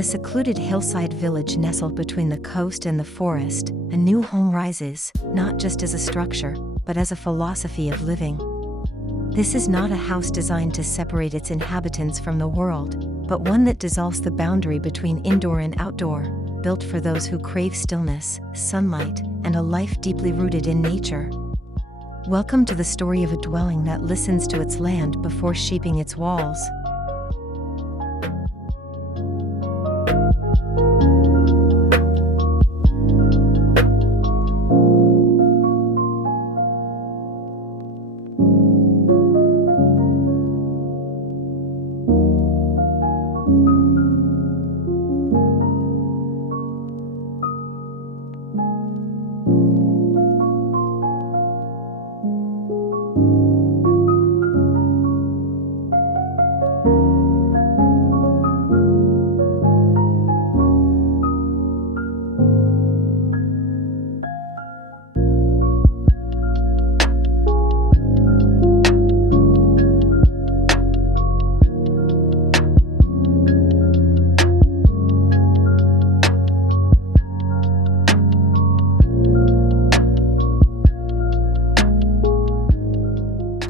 a secluded hillside village nestled between the coast and the forest, a new home rises, not just as a structure, but as a philosophy of living. This is not a house designed to separate its inhabitants from the world, but one that dissolves the boundary between indoor and outdoor, built for those who crave stillness, sunlight, and a life deeply rooted in nature. Welcome to the story of a dwelling that listens to its land before shaping its walls.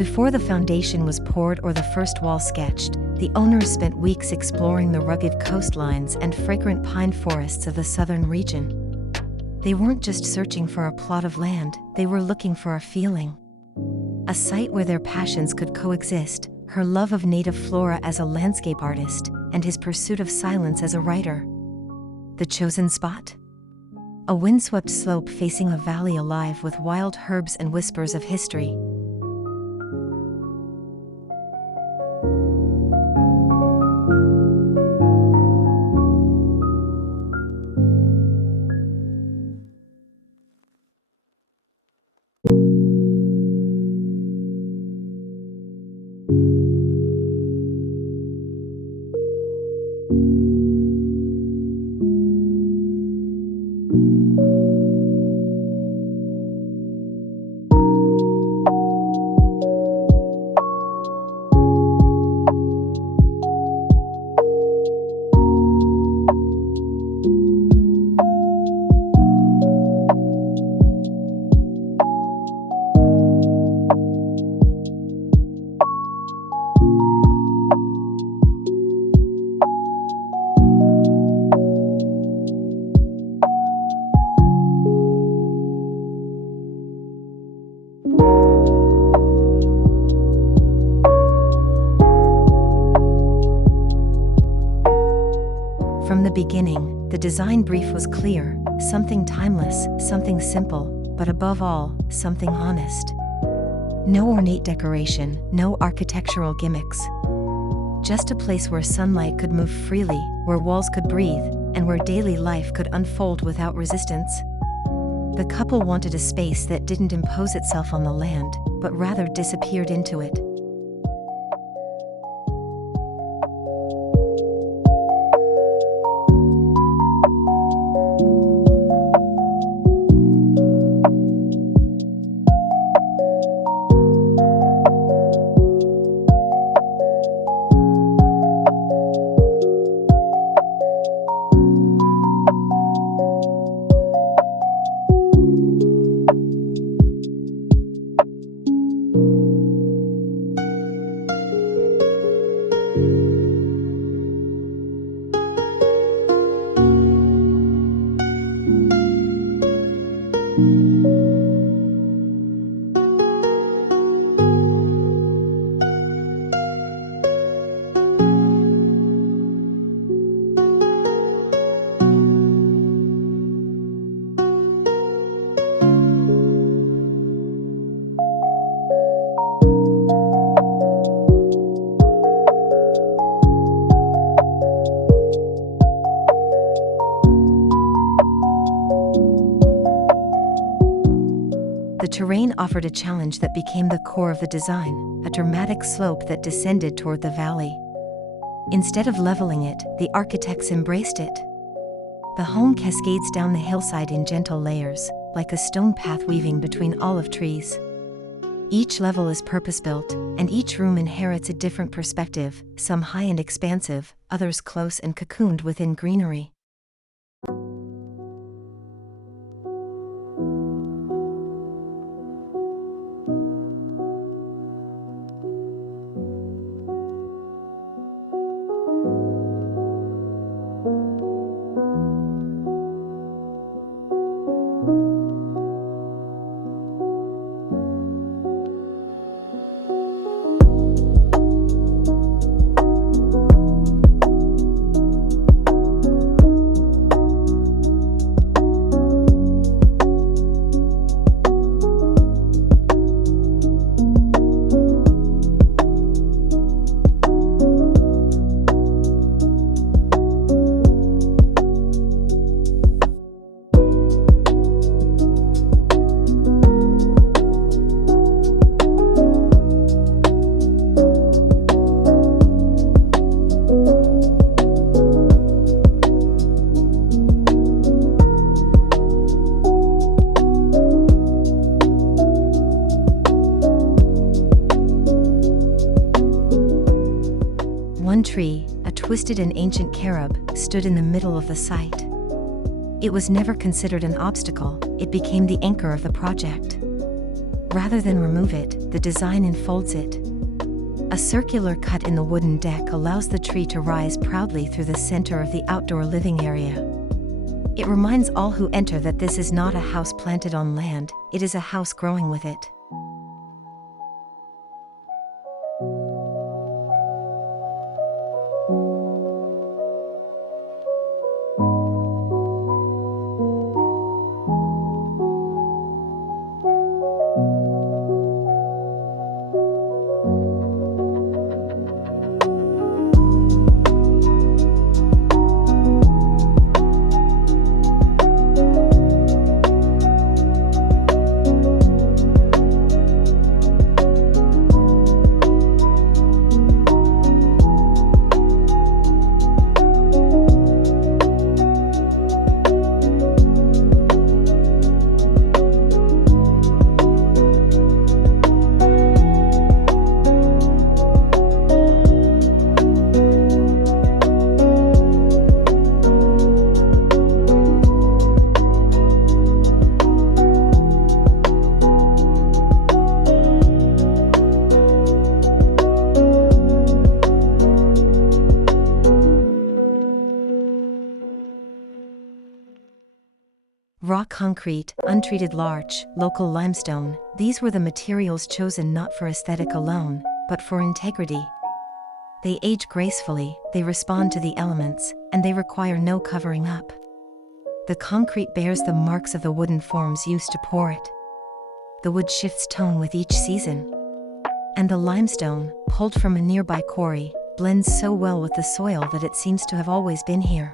Before the foundation was poured or the first wall sketched, the owners spent weeks exploring the rugged coastlines and fragrant pine forests of the southern region. They weren't just searching for a plot of land, they were looking for a feeling. A site where their passions could coexist, her love of native flora as a landscape artist, and his pursuit of silence as a writer. The chosen spot? A windswept slope facing a valley alive with wild herbs and whispers of history. From the beginning, the design brief was clear, something timeless, something simple, but above all, something honest. No ornate decoration, no architectural gimmicks. Just a place where sunlight could move freely, where walls could breathe, and where daily life could unfold without resistance. The couple wanted a space that didn't impose itself on the land, but rather disappeared into it. The terrain offered a challenge that became the core of the design, a dramatic slope that descended toward the valley. Instead of leveling it, the architects embraced it. The home cascades down the hillside in gentle layers, like a stone path weaving between olive trees. Each level is purpose-built, and each room inherits a different perspective, some high and expansive, others close and cocooned within greenery. One tree, a twisted and ancient carob, stood in the middle of the site. It was never considered an obstacle, it became the anchor of the project. Rather than remove it, the design enfolds it. A circular cut in the wooden deck allows the tree to rise proudly through the center of the outdoor living area. It reminds all who enter that this is not a house planted on land, it is a house growing with it. Raw concrete, untreated larch, local limestone, these were the materials chosen not for aesthetic alone, but for integrity. They age gracefully, they respond to the elements, and they require no covering up. The concrete bears the marks of the wooden forms used to pour it. The wood shifts tone with each season. And the limestone, pulled from a nearby quarry, blends so well with the soil that it seems to have always been here.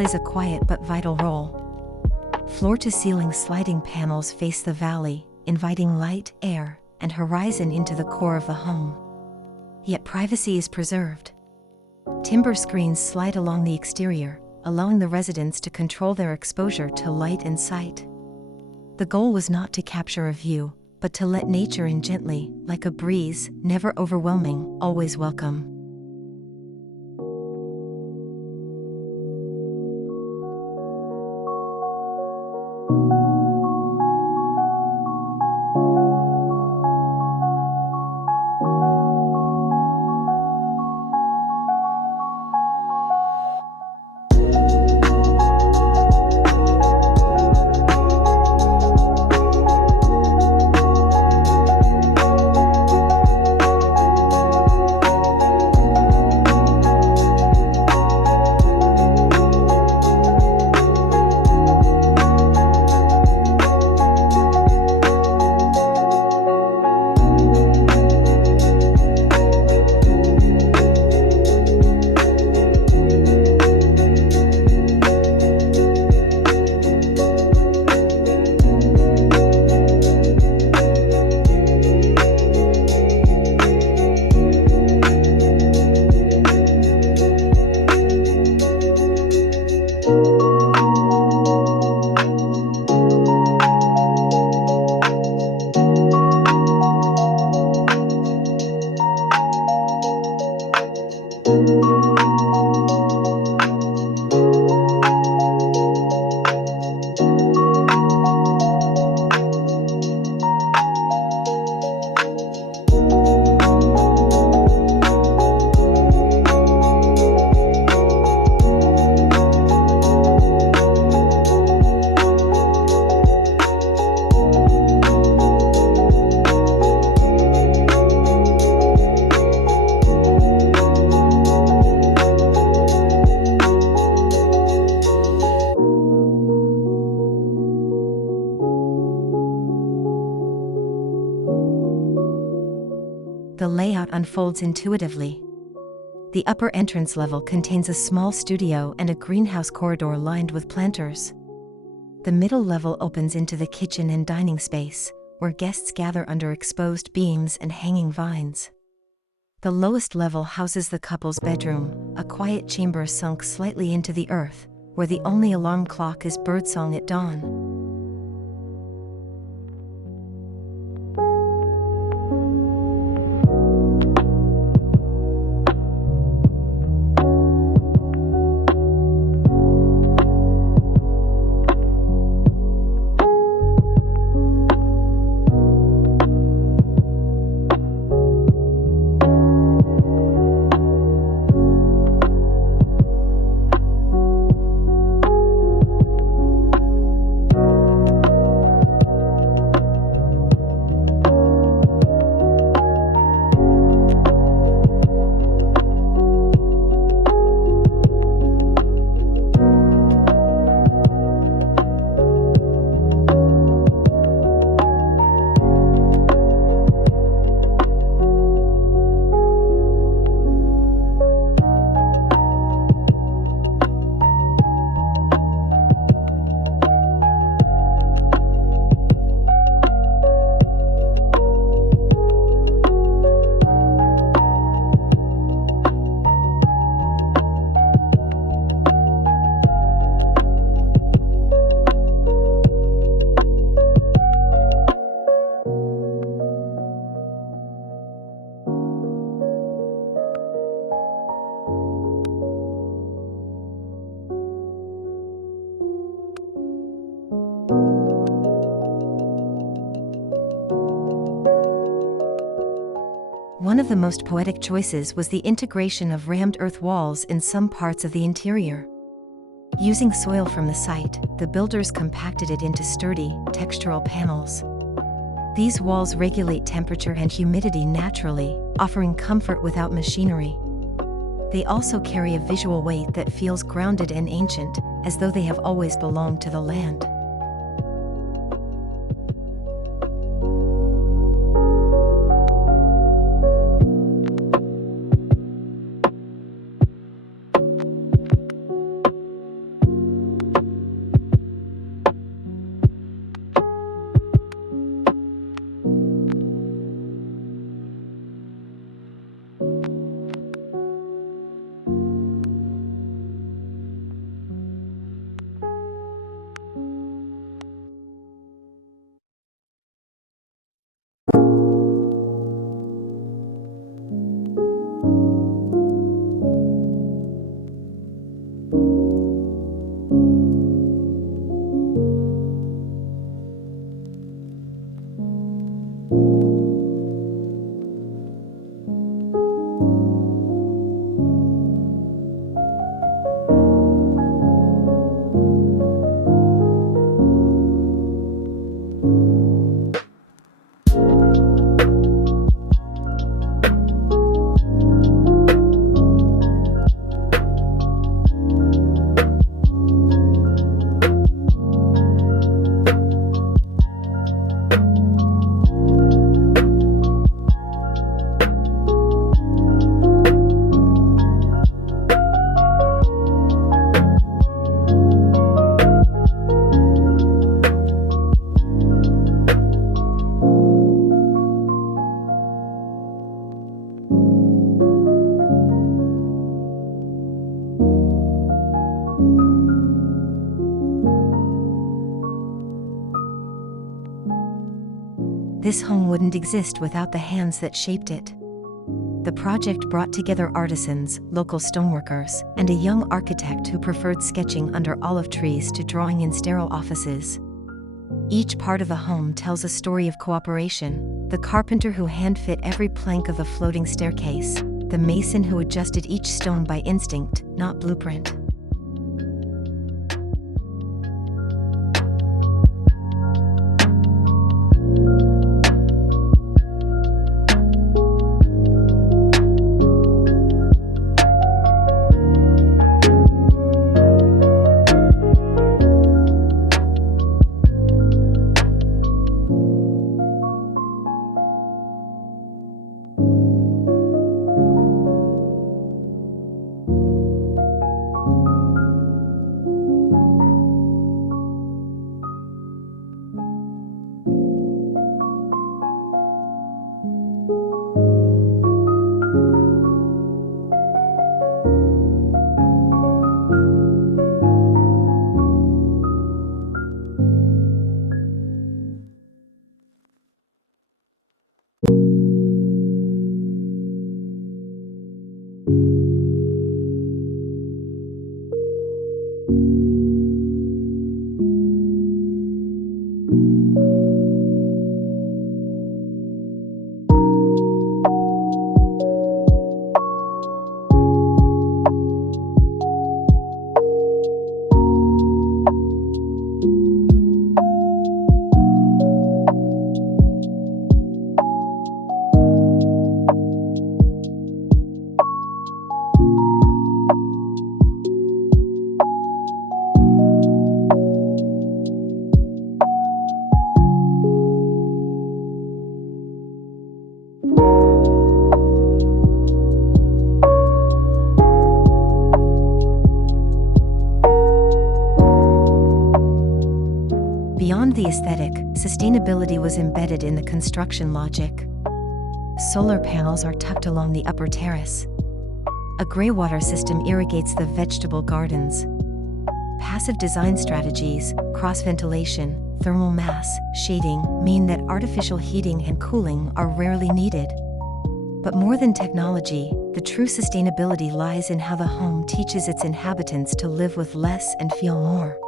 plays a quiet but vital role. Floor-to-ceiling sliding panels face the valley, inviting light, air, and horizon into the core of the home. Yet privacy is preserved. Timber screens slide along the exterior, allowing the residents to control their exposure to light and sight. The goal was not to capture a view, but to let nature in gently, like a breeze, never overwhelming, always welcome. The layout unfolds intuitively. The upper entrance level contains a small studio and a greenhouse corridor lined with planters. The middle level opens into the kitchen and dining space, where guests gather under exposed beams and hanging vines. The lowest level houses the couple's bedroom, a quiet chamber sunk slightly into the earth, where the only alarm clock is birdsong at dawn. One of the most poetic choices was the integration of rammed earth walls in some parts of the interior. Using soil from the site, the builders compacted it into sturdy, textural panels. These walls regulate temperature and humidity naturally, offering comfort without machinery. They also carry a visual weight that feels grounded and ancient, as though they have always belonged to the land. This home wouldn't exist without the hands that shaped it. The project brought together artisans, local stoneworkers, and a young architect who preferred sketching under olive trees to drawing in sterile offices. Each part of the home tells a story of cooperation: the carpenter who hand-fit every plank of the floating staircase, the mason who adjusted each stone by instinct, not blueprint. Beyond the aesthetic, sustainability was embedded in the construction logic. Solar panels are tucked along the upper terrace. A grey-water system irrigates the vegetable gardens. Passive design strategies, cross-ventilation, thermal mass, shading, mean that artificial heating and cooling are rarely needed. But more than technology, the true sustainability lies in how the home teaches its inhabitants to live with less and feel more.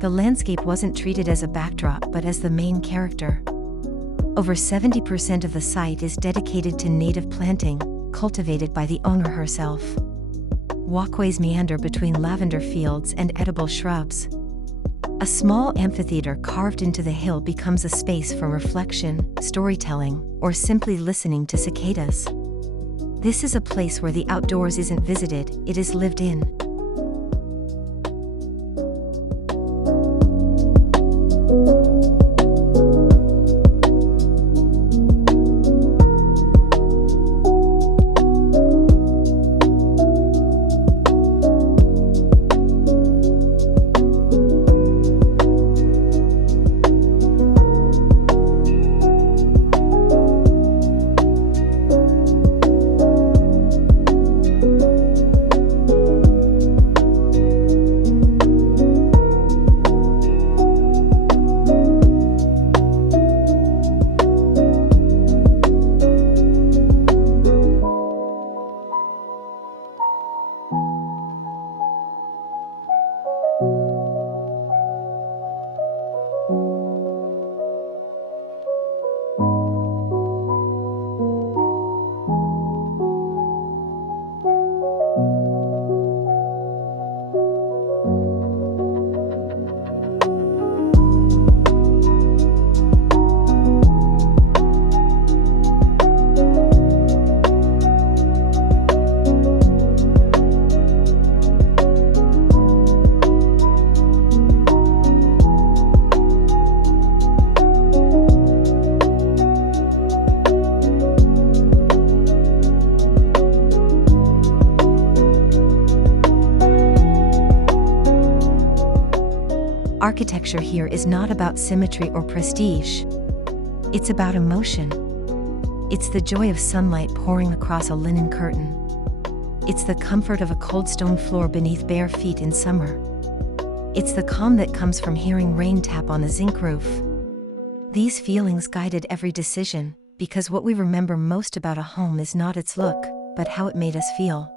The landscape wasn't treated as a backdrop but as the main character. Over 70% of the site is dedicated to native planting, cultivated by the owner herself. Walkways meander between lavender fields and edible shrubs. A small amphitheater carved into the hill becomes a space for reflection, storytelling, or simply listening to cicadas. This is a place where the outdoors isn't visited, it is lived in. Architecture here is not about symmetry or prestige. It's about emotion. It's the joy of sunlight pouring across a linen curtain. It's the comfort of a cold stone floor beneath bare feet in summer. It's the calm that comes from hearing rain tap on a zinc roof. These feelings guided every decision, because what we remember most about a home is not its look, but how it made us feel.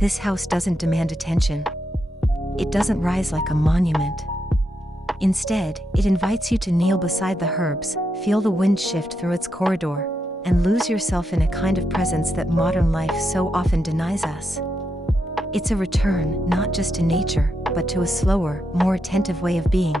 This house doesn't demand attention. It doesn't rise like a monument. Instead, it invites you to kneel beside the herbs, feel the wind shift through its corridor, and lose yourself in a kind of presence that modern life so often denies us. It's a return, not just to nature, but to a slower, more attentive way of being.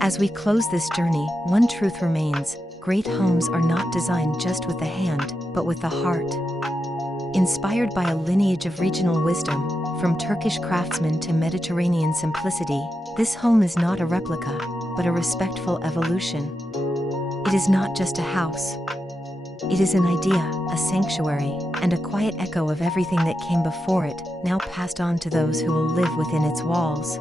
As we close this journey, one truth remains: great homes are not designed just with the hand, but with the heart. Inspired by a lineage of regional wisdom, from Turkish craftsmen to Mediterranean simplicity, this home is not a replica, but a respectful evolution. It is not just a house. It is an idea, a sanctuary, and a quiet echo of everything that came before it, now passed on to those who will live within its walls.